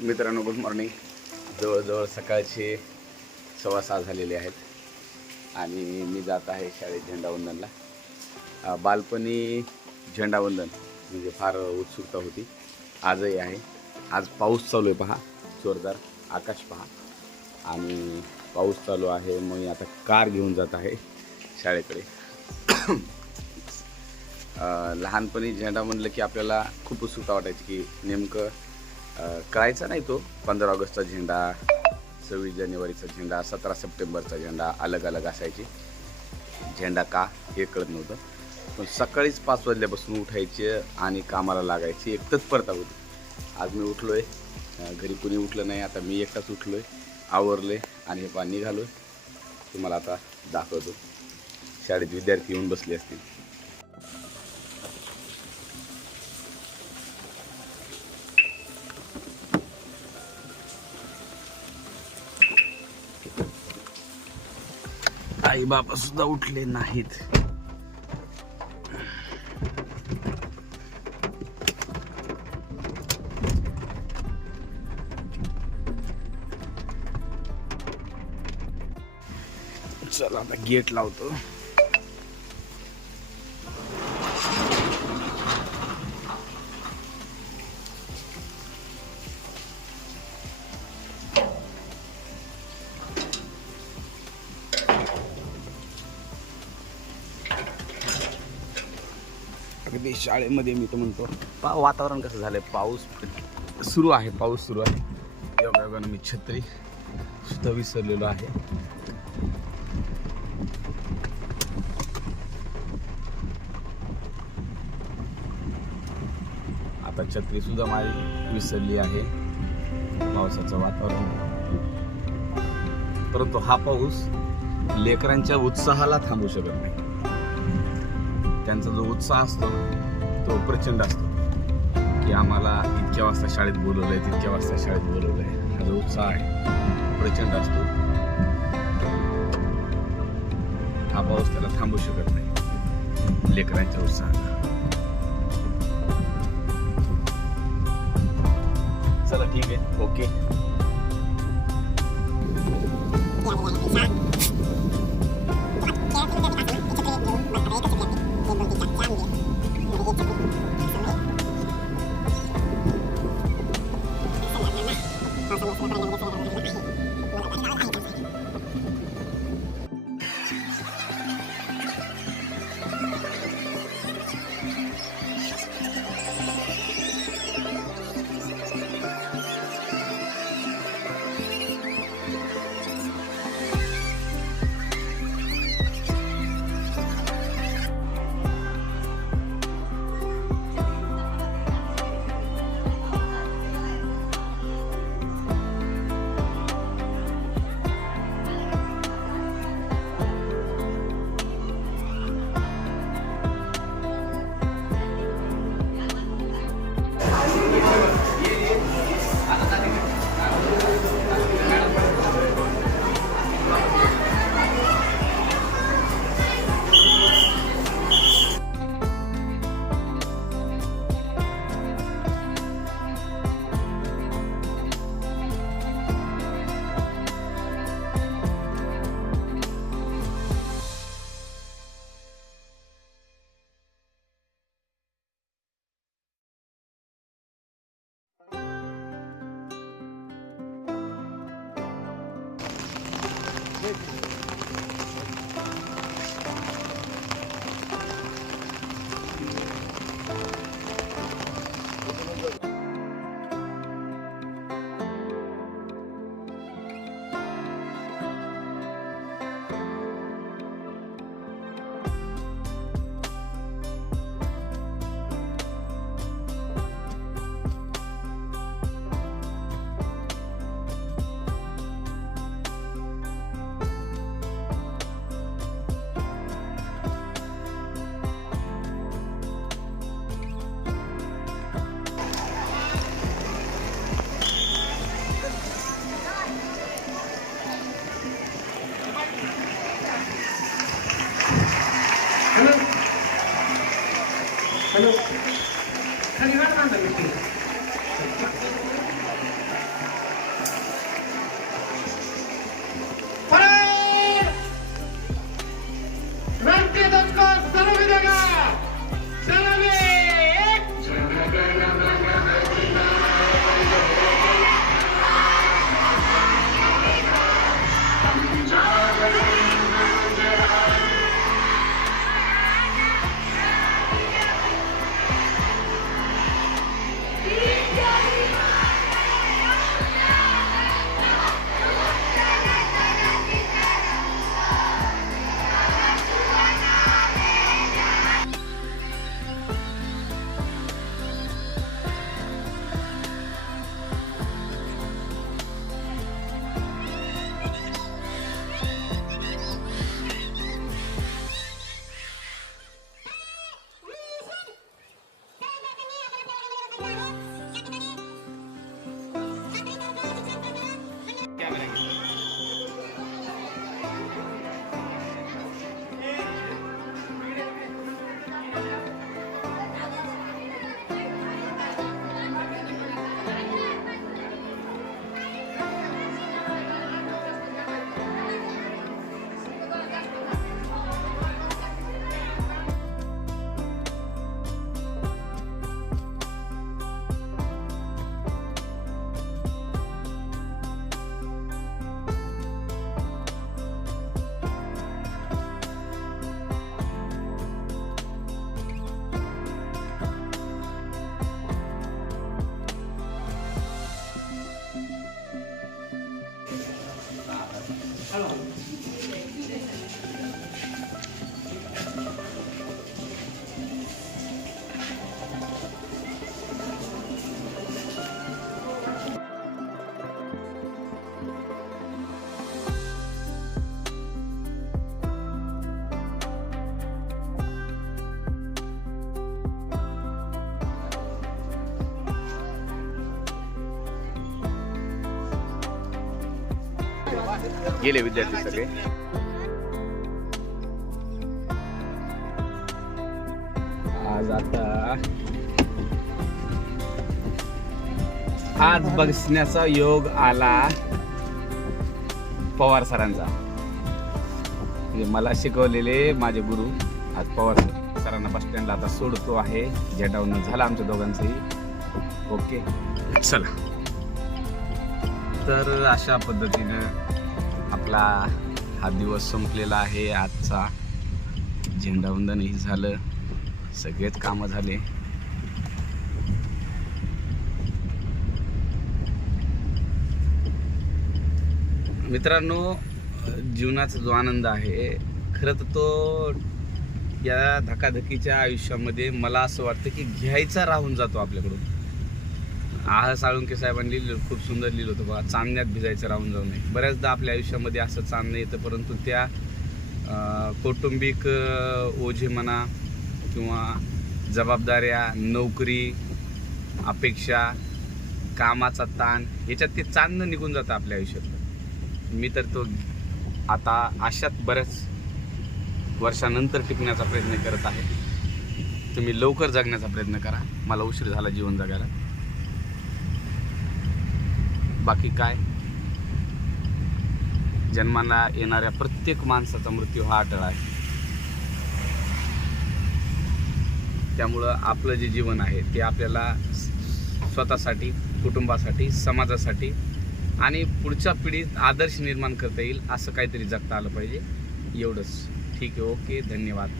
मित्रांनो, good morning. जवळजवळ सकाळचे 6:15 झालेले आहेत आणि मी जात आहे शाळेत झेंडावंदनला. बालपणी झेंडावंदन म्हणजे फार उत्सुकता होती, आजही आहे. आज पाऊस चालू आहे, पहा जोरदार आकाश पहा, आणि पाऊस चालू आहे. मग आता कार घेऊन जात आहे शाळेकडे. लहानपणी झेंडा म्हणलं की आपल्याला खूप उत्सुकता वाटायची की नेमकं कळायचा नाही तो 15 ऑगस्टचा झेंडा, 26 जानेवारीचा झेंडा, 17 सप्टेंबरचा झेंडा अलग अलग असायचे. झेंडा का हे कळत नव्हतं. पण सकाळीच 5 वाजल्यापासून उठायचे आणि कामाला लागायची, एक तत्परता होती. आज मी उठलो आहे, घरी कोणी उठलं नाही, आता मी एकटाच उठलो आहे, आवरले आणि हे पाणी निघालो आहे. तुम्हाला आता दाखवतो. शाळेत विद्यार्थी येऊन बसले असतील. आई बाबा सुद्धा उठले नाहीत. चला आता गेट लावतो. अगदी शाळेमध्ये मी तर म्हणतो वातावरण कसं झालंय, पाऊस सुरू आहे. योगायोगानं मी छत्री सुद्धा विसरलेलो आहे. आता छत्री सुद्धा माझी विसरली आहे. पावसाचं वातावरण, परंतु हा पाऊस लेकरांच्या उत्साहाला थांबू शकत नाही. त्यांचा जो उत्साह असतो तो प्रचंड असतो की आम्हाला इतक्या वाजता शाळेत बोलवलंय, तितक्या वाजता शाळेत बोलवलंय. हा जो उत्साह आहे प्रचंड असतो. हा पाऊस त्याला थांबू शकत नाही, लेकरांच्या उत्साहाला. चला ठीक आहे, ओके. गेले विद्यार्थी सगळे. आज बसण्याचा योग आला पवार सरांचा. म्हणजे मला शिकवलेले माझे गुरु आज पवार सरांना बस स्टँडला आता सोडतो आहे. झेंडावरून झाला आमच्या दोघांचंही. ओके चला. तर अशा पद्धतीनं आपला हा दिवस संपलेला आहे. आजचा झेंडावंदनही झालं, सगळेच कामं झाले. मित्रांनो, जीवनाचा जो आनंद आहे खरं तर तो या धकाधकीच्या आयुष्यामध्ये मला असं वाटतं की घ्यायचा राहून जातो आपल्याकडून. साळुंखे साहेबांनी लिहिलं, खूप सुंदर लिहिलं होतं बघा, चांदण्यात भिजायचं राहून जाऊ नये. बऱ्याचदा आपल्या आयुष्यामध्ये असं चांदणं येतं, परंतु त्या कौटुंबिक ओझे म्हणा किंवा जबाबदाऱ्या, नोकरी, अपेक्षा, कामाचा ताण, याच्यात ते चांदणं निघून जातं आपल्या आयुष्यातलं. मी तर तो आता अशात बऱ्याच वर्षानंतर टिकण्याचा प्रयत्न करत आहे. तुम्ही लवकर जगण्याचा प्रयत्न करा. मला उशीर झाला जीवन जगायला. बाकी काय, जन्माला येणाऱ्या प्रत्येक माणसाचा मृत्यू हा अटळ आहे. त्यामुळं आपलं जे जीवन आहे ते आपल्याला स्वतःसाठी, कुटुंबासाठी, समाजासाठी आणि पुढच्या पिढीत आदर्श निर्माण करता येईल असं काहीतरी जगता आलं पाहिजे. एवढंच. ठीक आहे. ओके, धन्यवाद.